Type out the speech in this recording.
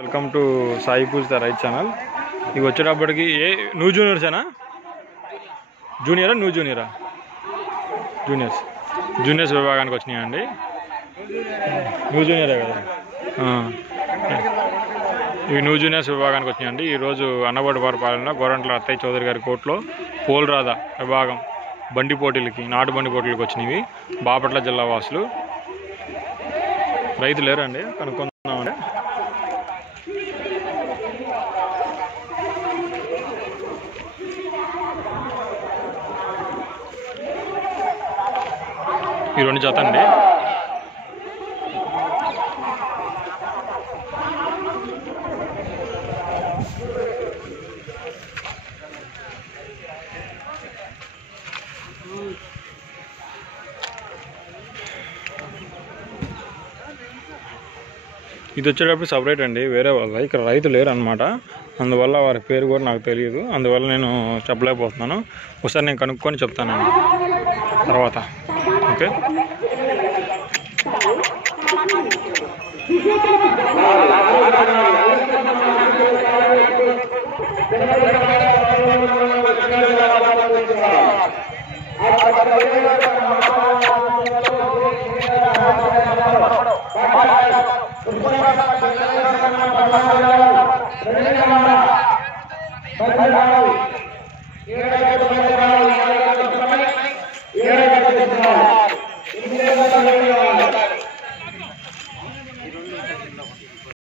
Welcome to Sai Poojitha right channel. ఇవి వచ్చేటప్పటికి new జూనియర్సేనా, జూనియరా న్యూ జూనియరా? జూనియర్స్ విభాగానికి వచ్చినాయండి. న్యూ జూనియరే కదా. ఇవి న్యూ జూనియర్స్ విభాగానికి వచ్చినాయండి. ఈరోజు అన్నబడివారి పాలన గోరంట్ల అత్తయ్య చౌదరి గారి కోర్టులో పోల్రాధ విభాగం బండి పోటీలకి, నాటు బండి పోటీలకు వచ్చినవి. బాపట్ల జిల్లా వాసులు రైతు లేరండి, కనుక్కుందామండి. ఈ రెండు జత అండి. ఇది వచ్చేటప్పుడు సపరేట్ అండి, వేరే వాళ్ళ. ఇక్కడ రైతు లేరు అనమాట, అందువల్ల వారి పేరు కూడా నాకు తెలియదు, అందువల్ల నేను చెప్పలేకపోతున్నాను. ఒకసారి నేను కనుక్కొని చెప్తానండి తర్వాత. ఓకే. Terima kasih.